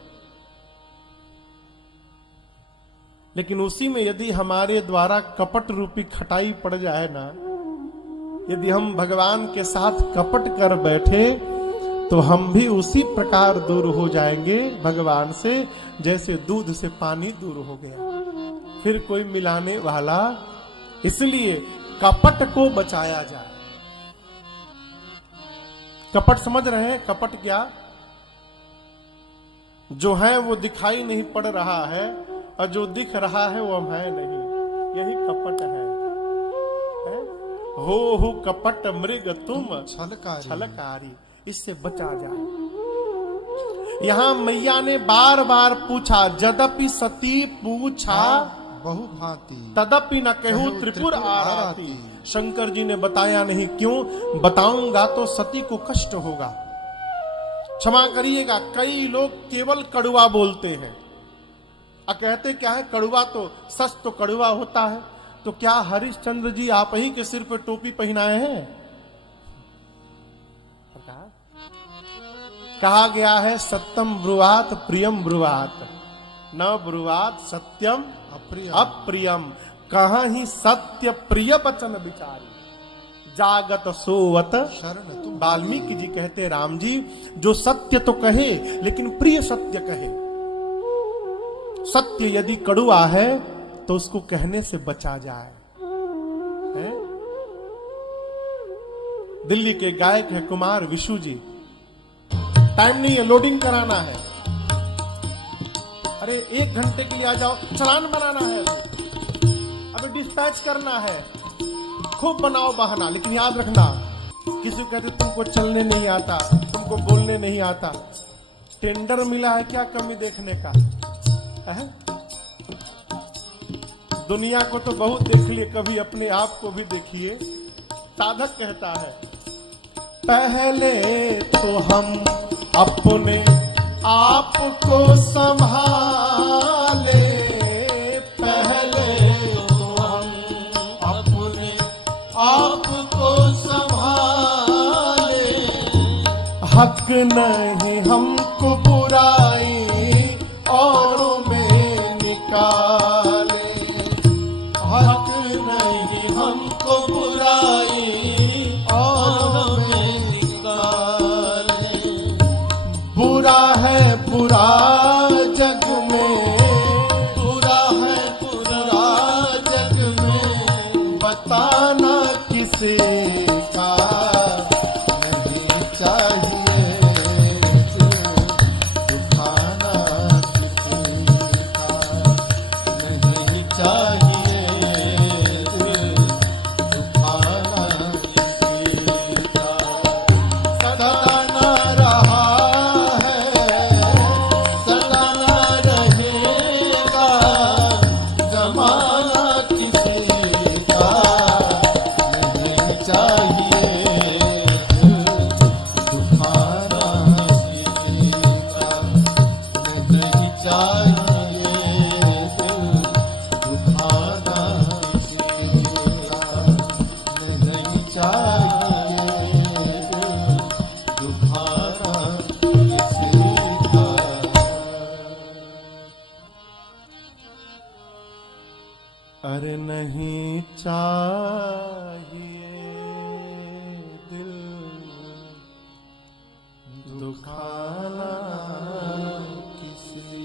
लेकिन उसी में यदि हमारे द्वारा कपट रूपी खटाई पड़ जाए ना, यदि हम भगवान के साथ कपट कर बैठे तो हम भी उसी प्रकार दूर हो जाएंगे भगवान से, जैसे दूध से पानी दूर हो गया, फिर कोई मिलाने वाला। इसलिए कपट को बचाया जाए। कपट समझ रहे हैं? कपट क्या? जो है वो दिखाई नहीं पड़ रहा है और जो दिख रहा है वो है नहीं, यही कपट है? हो कपट मृग तुम छलकारी, इससे बचा जाए। यहां मैया ने बार बार पूछा, यद्यपि सती पूछा बहुभांति तदपि न कहूं त्रिपुर आराती। शंकर जी ने बताया नहीं, क्यों? बताऊंगा तो सती को कष्ट होगा। क्षमा करिएगा, कई लोग केवल कड़वा बोलते हैं और कहते क्या है, कड़वा तो सच तो कड़वा होता है। तो क्या हरिश्चंद्र जी आप ही के सिर पर टोपी पहनाए हैं? कहा गया है सत्यम ब्रुवात प्रियम ब्रुवात, न ब्रुवात सत्यम अप्रियम। कहाँ ही सत्य प्रिय वचन विचारी, जागत सोवत शरण। वाल्मीकि जी कहते, राम जी जो सत्य तो कहे लेकिन प्रिय सत्य कहे। सत्य यदि कड़ुआ है तो उसको कहने से बचा जाए। दिल्ली के गायक है कुमार विशु जी, टाइम नहीं है, लोडिंग कराना है। अरे 1 घंटे के लिए आ जाओ, चालान बनाना है, अभी डिस्पैच करना है। खूब बनाओ बहाना, लेकिन याद रखना, किसी को कहते तुमको चलने नहीं आता, तुमको बोलने नहीं आता। टेंडर मिला है क्या कमी देखने का है? दुनिया को तो बहुत देख लिए, कभी अपने आप को भी देखिए। साधक कहता है, पहले तो हम अपने आप को संभाले, पहले तो हम अपने आप को संभाले। हक नहीं हमको बुराई औरों में निकाले, हक नहीं हमको बुराई औरों में निकाले। बुरा है बुरा जग में, बुरा है बुरा जग में, बताना किसी का नहीं चाहिए, दिखाना किसी का नहीं चाहिए, दिखाना किसी का। सदा न रहा है, सदा न रहेगा, जमाना किसी का नहीं चाहिए, दिखाना किसी का नहीं चाहिए, दिखाना किसी का नहीं चाहिए, अरे नहीं चाहिए दिल दुखाना किसी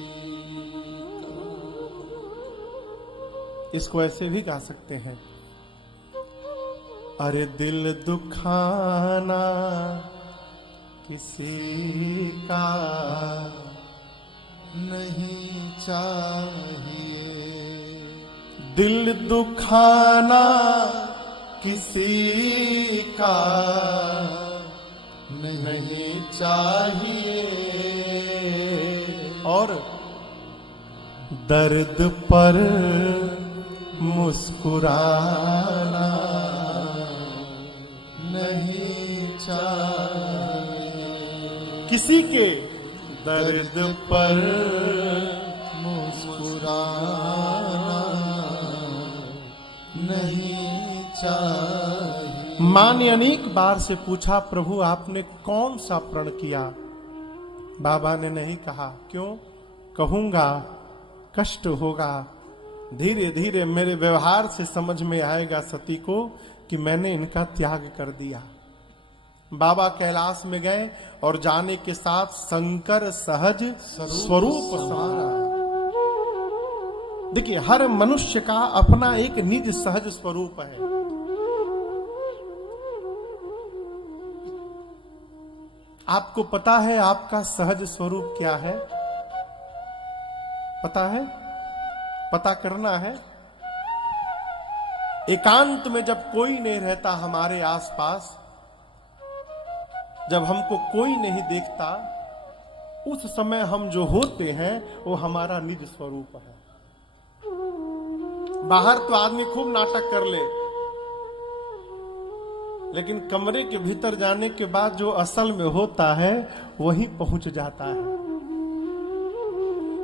का। इसको ऐसे भी गा सकते हैं, अरे दिल दुखाना किसी का नहीं चाहिए, दिल दुखाना किसी का नहीं चाहिए, और दर्द पर मुस्कुराना नहीं चाहिए, किसी के दर्द पर मुस्कुराना नहीं चाहिए। मां ने अनेक बार से पूछा, प्रभु आपने कौन सा प्रण किया? बाबा ने नहीं कहा। क्यों? कहूंगा कष्ट होगा, धीरे धीरे मेरे व्यवहार से समझ में आएगा सती को कि मैंने इनका त्याग कर दिया। बाबा कैलाश में गए और जाने के साथ शंकर सहज स्वरूप समारा। देखिए, हर मनुष्य का अपना एक निज सहज स्वरूप है। आपको पता है आपका सहज स्वरूप क्या है? पता है? पता करना है। एकांत में जब कोई नहीं रहता हमारे आसपास, जब हमको कोई नहीं देखता, उस समय हम जो होते हैं वो हमारा निज स्वरूप है। बाहर तो आदमी खूब नाटक कर ले, लेकिन कमरे के भीतर जाने के बाद जो असल में होता है वही पहुंच जाता है।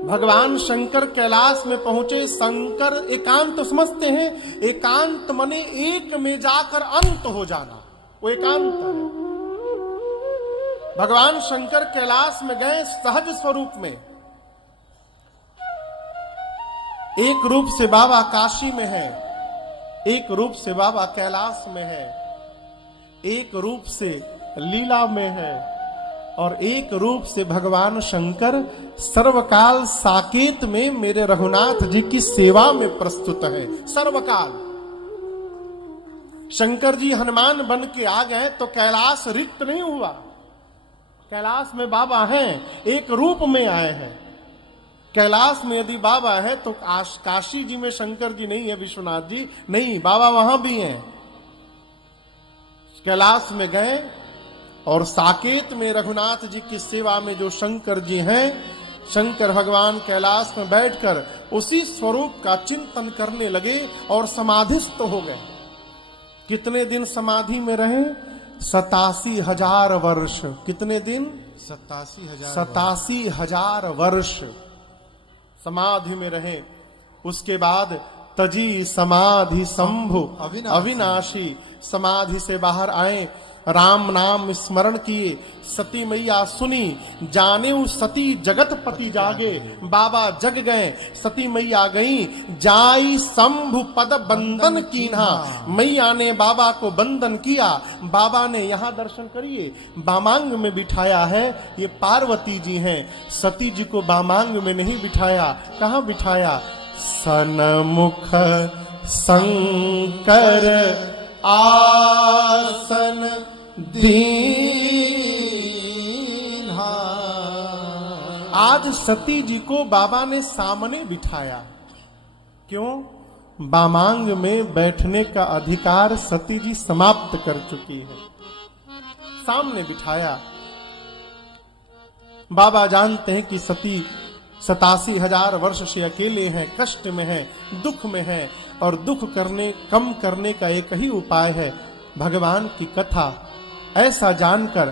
भगवान शंकर कैलाश में पहुंचे। शंकर एकांत तो समझते हैं, एकांत मने एक में जाकर अंत हो जाना, वो एकांत है। भगवान शंकर कैलाश में गए सहज स्वरूप में। एक रूप से बाबा काशी में है, एक रूप से बाबा कैलाश में है, एक रूप से लीला में है, और एक रूप से भगवान शंकर सर्वकाल साकेत में मेरे रघुनाथ जी की सेवा में प्रस्तुत है। सर्वकाल शंकर जी हनुमान बन के आ गए तो कैलाश रिक्त नहीं हुआ। कैलाश में बाबा हैं, एक रूप में आए हैं। कैलाश में यदि बाबा है तो काशी जी में शंकर जी नहीं है, विश्वनाथ जी नहीं, बाबा वहां भी हैं। कैलाश में गए और साकेत में रघुनाथ जी की सेवा में जो शंकर जी हैं, शंकर भगवान कैलाश में बैठकर उसी स्वरूप का चिंतन करने लगे और समाधिस्थ हो गए। कितने दिन समाधि में रहे? 87,000 वर्ष। कितने दिन? 87,000 वर्ष समाधि में रहे। उसके बाद तजी समाधि शंभु अविनाशी, समाधि से बाहर आए, राम नाम स्मरण किए। सती मैया सुनी, जाने सती जगतपति जागे। बाबा जग गए, सती मैया गई, जाई शंभु पद बंधन कीन्हा। मैया ने बाबा को बंधन किया। बाबा ने यहाँ दर्शन करिए, बामांग में बिठाया है। ये पार्वती जी हैं, सती जी को बामांग में नहीं बिठाया। कहाँ बिठाया? सन्मुख शंकर आसन दीन्हा। आज सती जी को बाबा ने सामने बिठाया। क्यों? बामांग में बैठने का अधिकार सती जी समाप्त कर चुकी है, सामने बिठाया। बाबा जानते हैं कि सती 87,000 वर्ष से अकेले हैं, कष्ट में हैं, दुख में हैं, और दुख कम करने का एक ही उपाय है, भगवान की कथा। ऐसा जानकर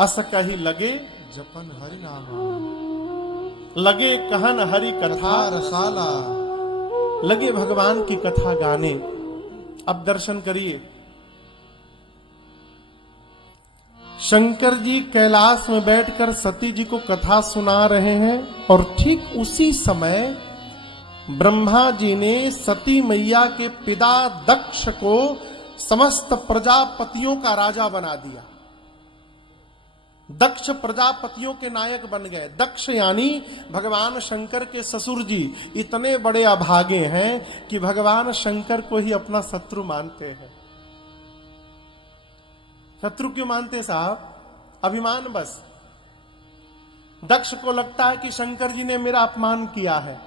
अस कही लगे जपन हरि नाम, लगे कहन हरि कथा रसाला, लगे भगवान की कथा गाने। अब दर्शन करिए, शंकर जी कैलाश में बैठकर सती जी को कथा सुना रहे हैं, और ठीक उसी समय ब्रह्मा जी ने सती मैया के पिता दक्ष को समस्त प्रजापतियों का राजा बना दिया। दक्ष प्रजापतियों के नायक बन गए। दक्ष यानी भगवान शंकर के ससुर जी इतने बड़े अभागे हैं कि भगवान शंकर को ही अपना शत्रु मानते हैं। शत्रु क्यों मानते साहब? अभिमान बस। दक्ष को लगता है कि शंकर जी ने मेरा अपमान किया है।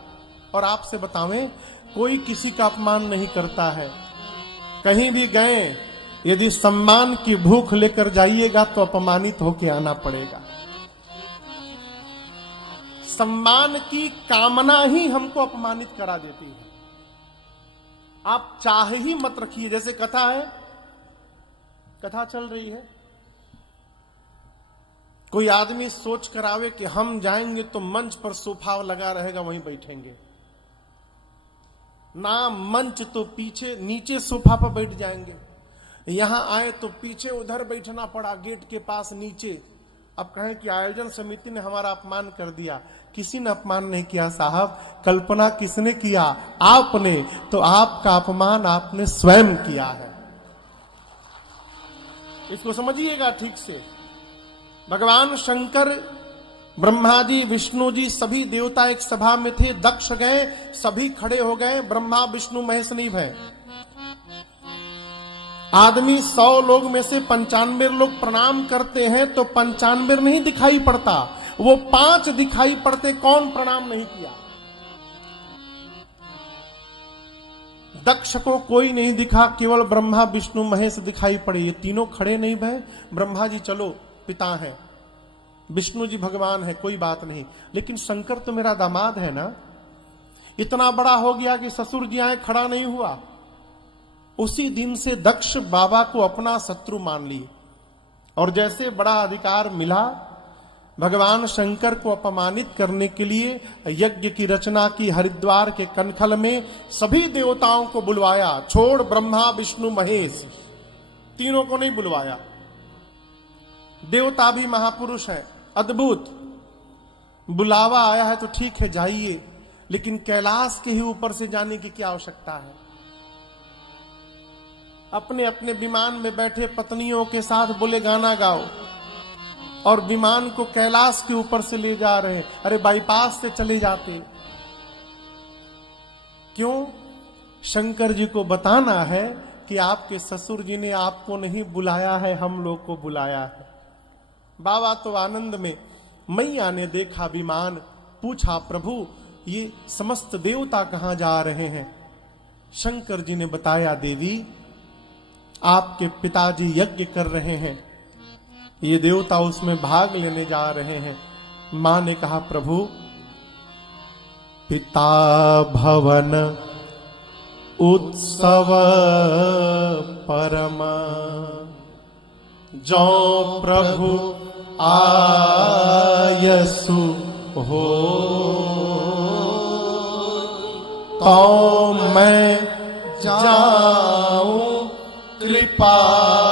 और आपसे बतावें, कोई किसी का अपमान नहीं करता है। कहीं भी गए, यदि सम्मान की भूख लेकर जाइएगा तो अपमानित होकर आना पड़ेगा। सम्मान की कामना ही हमको अपमानित करा देती है। आप चाहे ही मत रखिए। जैसे कथा है, कथा चल रही है, कोई आदमी सोच कर आवे कि हम जाएंगे तो मंच पर सोफा लगा रहेगा, वहीं बैठेंगे ना। मंच तो पीछे नीचे सोफा पर बैठ जाएंगे। यहां आए तो पीछे उधर बैठना पड़ा, गेट के पास नीचे। अब कहें कि आयोजन समिति ने हमारा अपमान कर दिया। किसी ने अपमान नहीं किया साहब। कल्पना किसने किया? आपने। तो आपका अपमान आपने स्वयं किया है। इसको समझिएगा ठीक से। भगवान शंकर, ब्रह्मा जी, विष्णु जी, सभी देवता एक सभा में थे। दक्ष गए, सभी खड़े हो गए। ब्रह्मा विष्णु महेश नहीं भय। आदमी 100 लोग में से 95 लोग प्रणाम करते हैं तो 95 नहीं दिखाई पड़ता, वो 5 दिखाई पड़ते। कौन प्रणाम नहीं किया? दक्ष को कोई नहीं दिखा, केवल ब्रह्मा विष्णु महेश दिखाई पड़े। ये तीनों खड़े नहीं भय। ब्रह्मा जी चलो पिता है, विष्णु जी भगवान है, कोई बात नहीं, लेकिन शंकर तो मेरा दामाद है ना। इतना बड़ा हो गया कि ससुर जी आए, खड़ा नहीं हुआ। उसी दिन से दक्ष बाबा को अपना शत्रु मान लिए। और जैसे बड़ा अधिकार मिला, भगवान शंकर को अपमानित करने के लिए यज्ञ की रचना की। हरिद्वार के कनखल में सभी देवताओं को बुलवाया, छोड़ ब्रह्मा विष्णु महेश, तीनों को नहीं बुलवाया। देवता भी महापुरुष है, अद्भुत। बुलावा आया है तो ठीक है, जाइए, लेकिन कैलाश के ही ऊपर से जाने की क्या आवश्यकता है? अपने अपने विमान में बैठे पत्नियों के साथ बोले गाना गाओ, और विमान को कैलाश के ऊपर से ले जा रहे हैं। अरे बाईपास से चले जाते। क्यों? शंकर जी को बताना है कि आपके ससुर जी ने आपको नहीं बुलाया है, हम लोग को बुलाया है। बाबा तो आनंद में। मैया ने देखा विमान, पूछा प्रभु ये समस्त देवता कहां जा रहे हैं? शंकर जी ने बताया, देवी आपके पिताजी यज्ञ कर रहे हैं, ये देवता उसमें भाग लेने जा रहे हैं। मां ने कहा, प्रभु पिता भवन उत्सव परम, जो प्रभु आयसु हो, तो मैं जाऊं कृपायतन।